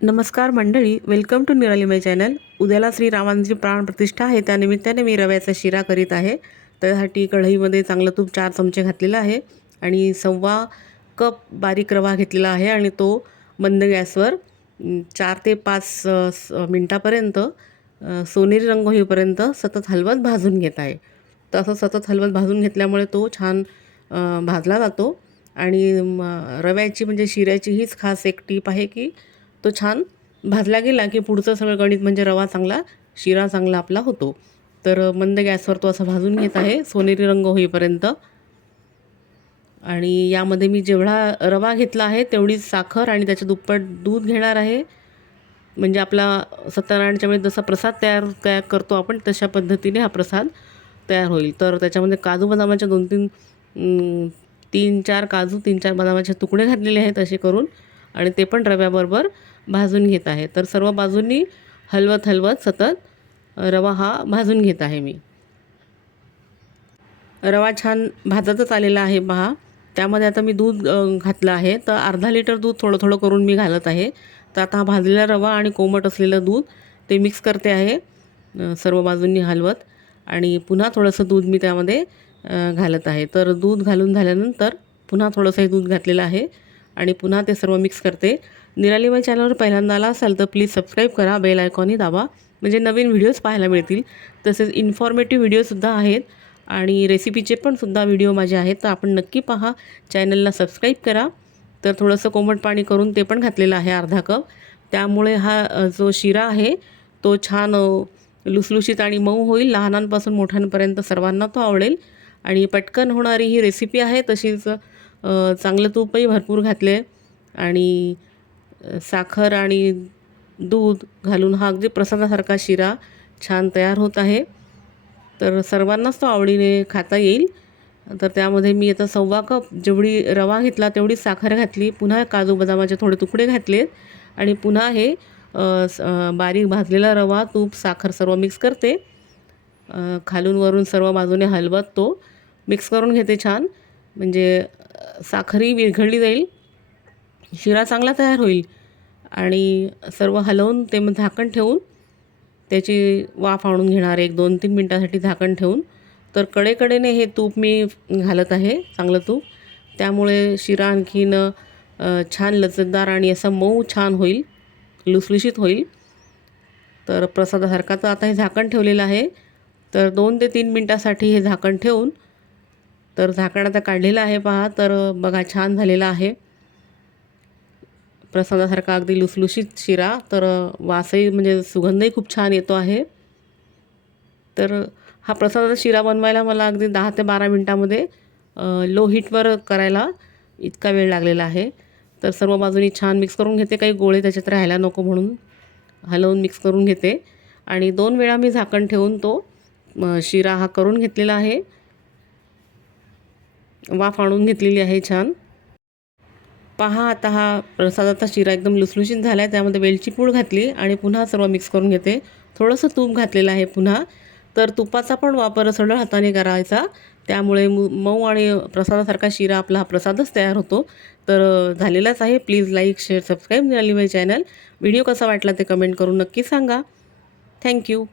नमस्कार मंडळी, welcome to निरालिमय channel. उद्याला श्री रामांची प्राण प्रतिष्ठा आहे, त्यानिमित्ताने मी रव्याचा शिरा करीत आहे। त्यासाठी कढईमध्ये चांगलं तूप 4 चमचे घातलेलं आहे आणि 1.25 कप बारीक रवा घेतलेला आहे आणि तो मंद गॅसवर 4 ते 5 मिनिटापर्यंत सोनेरी रंग होईपर्यंत सतत हलवत भाजून घेत आहे। तसं सतत हलवत भाजून घेतल्यामुळे तो छान भाजला जातो आणि रव्याची म्हणजे शिऱ्याची हीच खास एक टीप आहे की तो छान भाजला गेला की पुढचं सगळं गणित म्हणजे रवा चांगला, शिरा चांगला आपला होतो। तर मंद गॅसवर तो असा भाजून घेत आहे सोनेरी रंग होईपर्यंत। आणि यामध्ये मी जेवढा रवा घेतला आहे तेवढीच साखर आणि त्याच्या दुप्पट दूध घेणार आहे। म्हणजे आपला सत्यनारायणच्या वेळेस जसा प्रसाद तयार करतो आपण तशा पद्धतीने हा प्रसाद तयार होईल। तर त्याच्यामध्ये काजू बदामाच्या 3-4 काजू 3-4 बदामाचे तुकडे घातलेले आहेत असे करून, आणि ते पण रव्याबरोबर भाजून घेत आहे। तर सर्व बाजूंनी हलवत सतत रवा हा भाजून घेत आहे मी। रवा छान भाजतच आलेला आहे पहा। त्यामध्ये आता मी दूध घातलं आहे, तर अर्धा लिटर दूध थोडं थोडं करून मी घालत आहे। तर आता हा भाजलेला रवा आणि कोमट असलेलं दूध ते मिक्स करते आहे सर्व बाजूंनी हलवत, आणि पुन्हा थोडंसं दूध मी त्यामध्ये घालत आहे। तर दूध घालून झाल्यानंतर पुन्हा थोडंसं हे दूध घातलेलं आहे आणि पुन्हा ते सर्व मिक्स करते। निरालिमय चॅनलवर पहिल्यांदा आला असाल तर प्लीज सबस्क्राईब करा, बेल आयकॉनही दाबा, म्हणजे नवीन व्हिडिओज पाहायला मिळतील। तसेच इन्फॉर्मेटिव्ह व्हिडिओसुद्धा आहेत आणि रेसिपीचे पण सुद्धा व्हिडिओ माझे आहेत, तर आपण नक्की पहा, चॅनलला सबस्क्राईब करा। तर थोडंसं कोमट पाणी करून ते पण घातलेलं आहे अर्धा कप। त्यामुळे हा जो शिरा आहे तो छान लुसलुशीत आणि मऊ होईल। लहानांपासून मोठ्यांपर्यंत सर्वांना तो आवडेल आणि पटकन होणारी ही रेसिपी आहे। तशीच चांगलं तूपही भरपूर घातले आणि साखर आणि दूध घालून हा अगदी प्रसादासारखा शिरा छान तयार होत आहे। तर सर्वांनाच तो आवडीने खाता येईल। तर त्यामध्ये मी आता 1.25 कप जेवढी रवा घेतला तेवढीच साखर घातली, पुन्हा काजू बदामाचे थोडे तुकडे घातले आणि पुन्हा हे बारीक भाजलेला रवा, तूप, साखर सर्व मिक्स करते। खालून वरून सर्व बाजूने हलवत तो मिक्स करून घेते छान, म्हणजे साखरही विरघळली जाईल, शिरा चांगला तयार होईल। आणि सर्व हलवून ते मग झाकण ठेवून त्याची वाफ आणून घेणार 1-2-3 मिनटासाठी झाकण ठेवून। तर कडेकडेने हे तूप मी घालत आहे, चांगलं तूप, त्यामुळे शिरा आणखीन छान लज्जतदार आणि असा मऊ छान होईल, लुसलुशीत होईल। तर प्रसादासारखा तर आता हे झाकण ठेवलेलं आहे, तर 2 ते 3 मिनटासाठी हे झाकण ठेवून, तर झाकण आता काढलेलं आहे पहा। तर बघा छान झालेला आहे प्रसादासारखा अगदी लुसलुशीत शिरा। तर वासही म्हणजे सुगंधही खूप छान येतो आहे। तर हा प्रसादाचा शिरा बनवायला मला अगदी 10 ते 12 मिनटामध्ये लो हीटवर करायला इतका वेळ लागलेला आहे। तर सर्व बाजूनी छान मिक्स करून घेते, काही गोळे त्याच्यात राहायला नको म्हणून हलवून मिक्स करून घेते आणि 2 वेळा मी झाकण ठेवून तो शिरा हा करून घेतलेला आहे, वाफ आणून घेतलेली आहे छान। पहा आता हा प्रसादाचा शिरा एकदम लुसलुशीत झाला आहे। त्यामध्ये वेलची पूड घातली आणि पुन्हा सर्व मिक्स करून घेते। थोडंसं तूप घातलेलं आहे पुन्हा, तर तुपाचा पण वापर सरळ हाताने करायचा, त्यामुळे मऊ आणि प्रसादासारखा शिरा आपला हा प्रसादच तयार होतो। तर झालेलाच आहे। प्लीज लाईक, शेअर, सबस्क्राईब निरालिमय चॅनल। व्हिडिओ कसा वाटला ते कमेंट करून नक्की सांगा। थँक्यू।